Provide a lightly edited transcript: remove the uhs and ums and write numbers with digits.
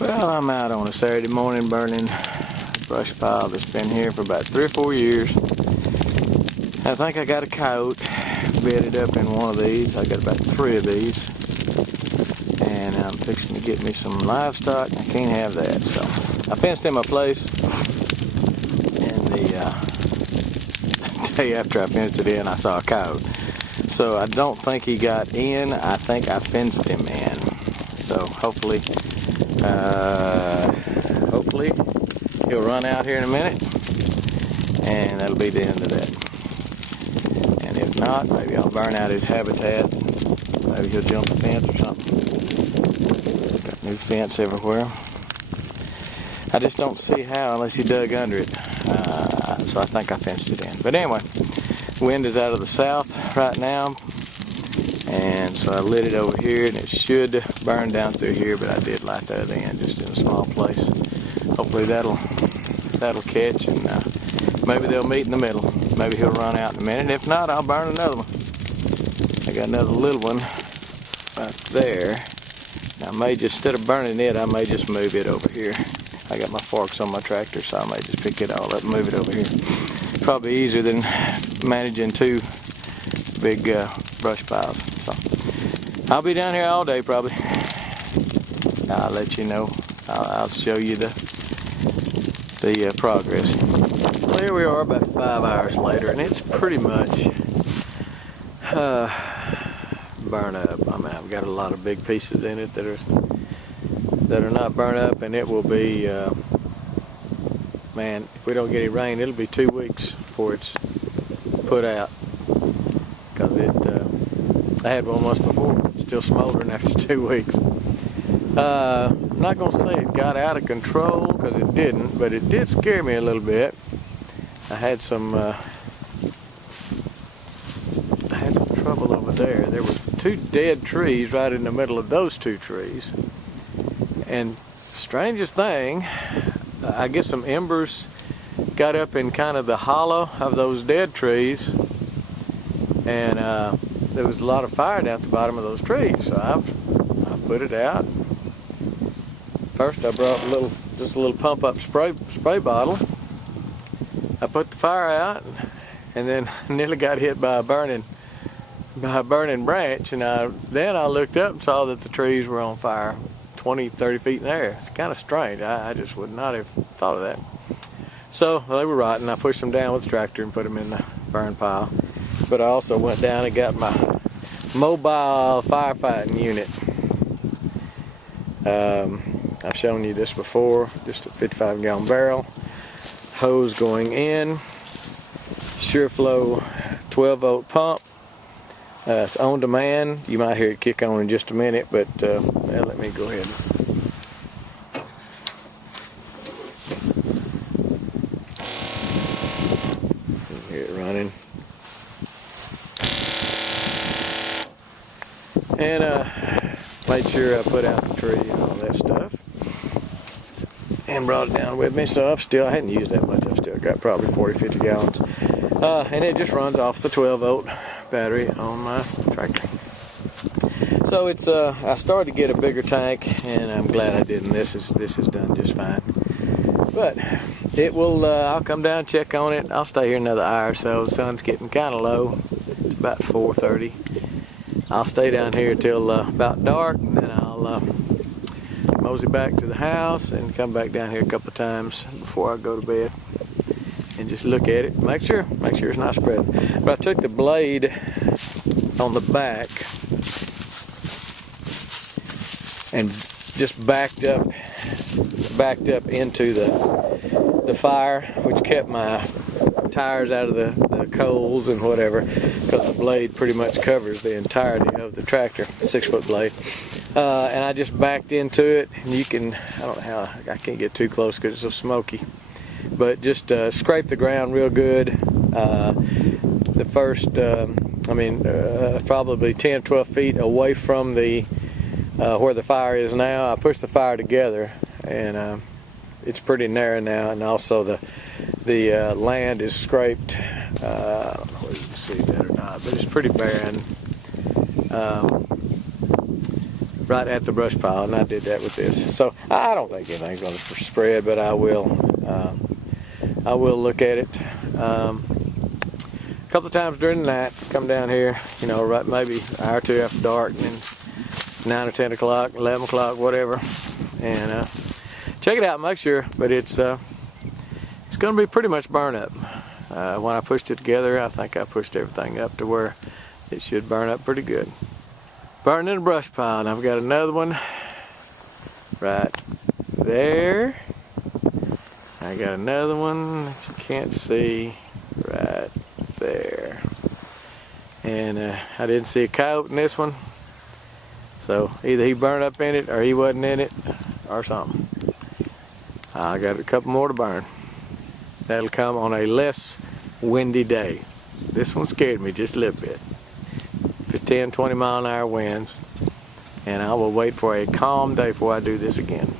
Well, I'm out on a Saturday morning burning a brush pile that's been here for about 3 or 4 years. I think I got a coyote bedded up in one of these. I got about 3 of these. And I'm fixing to get me some livestock. I can't have that. So I fenced in my place. And the day after I fenced it in, I saw a coyote. So I don't think he got in. I think I fenced him in. So hopefully he'll run out here in a minute, and that'll be the end of that. And if not, maybe I'll burn out his habitat. Maybe he'll jump the fence or something. Got new fence everywhere. I just don't see how unless he dug under it. So I think I fenced it in. But anyway, wind is out of the south right now. And so I lit it over here, and it should burn down through here, but I did light the other end just in a small place. Hopefully that'll catch, and maybe they'll meet in the middle. Maybe he'll run out in a minute. If not, I'll burn another one. I got another little one right there. Now I may just, instead of burning it, I may just move it over here. I got my forks on my tractor, so I may just pick it all up and move it over here. Probably easier than managing 2 big brush piles. So I'll be down here all day probably. I'll let you know. I'll show you the progress. Well, there we are about 5 hours later, and it's pretty much burn up. I mean, I've got a lot of big pieces in it that are not burnt up, and it will be man, if we don't get any rain, it'll be 2 weeks before it's put out. Because I had one once before, still smoldering after 2 weeks. I'm not going to say it got out of control, because it didn't, but it did scare me a little bit. I had some trouble over there. There were 2 dead trees right in the middle of those 2 trees. And strangest thing, I guess some embers got up in kind of the hollow of those dead trees, and there was a lot of fire down at the bottom of those trees. So I put it out. First I brought just a little pump up spray bottle. I put the fire out, and then I nearly got hit by a burning branch, and then I looked up and saw that the trees were on fire 20-30 feet in the air. It's kind of strange. I just would not have thought of that. So they were rotten. I pushed them down with the tractor and put them in the burn pile. But I also went down and got my mobile firefighting unit. I've shown you this before. Just a 55-gallon barrel, hose going in, SHURflo 12-volt pump. It's on demand. You might hear it kick on in just a minute, but well, let me go ahead. Hear it running. And made sure I put out the tree and all that stuff. And brought it down with me, so I hadn't used that much. I've still got probably 40-50 gallons. And it just runs off the 12-volt battery on my tractor. So it's I started to get a bigger tank, and I'm glad I did, and this is done just fine. But it will I'll come down and check on it. I'll stay here another hour or so. The sun's getting kind of low. It's about 4:30. I'll stay down here till about dark, and then I'll mosey back to the house and come back down here a couple of times before I go to bed and just look at it, make sure it's not spreading. But I took the blade on the back and just backed up into the fire, which kept my tires out of the coals and whatever, because the blade pretty much covers the entirety of the tractor, 6-foot blade. And I just backed into it, and I don't know how, I can't get too close because it's so smoky, but just scrape the ground real good. The first, probably 10-12 feet away from the where the fire is now, I pushed the fire together, and it's pretty narrow now, and also the land is scraped. I don't know whether you can see that or not, but it's pretty barren. right at the brush pile, and I did that with this. So I don't think anything's going to spread, but I will look at it. A couple of times during the night, come down here, you know, right maybe an hour or two after dark, and then 9 or 10 o'clock, 11 o'clock, whatever, and check it out, make sure. But it's going to be pretty much burn up. When I pushed it together, I think I pushed everything up to where it should burn up pretty good. Burning in a brush pile, and I've got another one right there. I got another one that you can't see right there. And I didn't see a coyote in this one. So either he burned up in it or he wasn't in it or something. I got a couple more to burn. That'll come on a less windy day. This one scared me just a little bit. For 10, 20 mile an hour winds. And I will wait for a calm day before I do this again.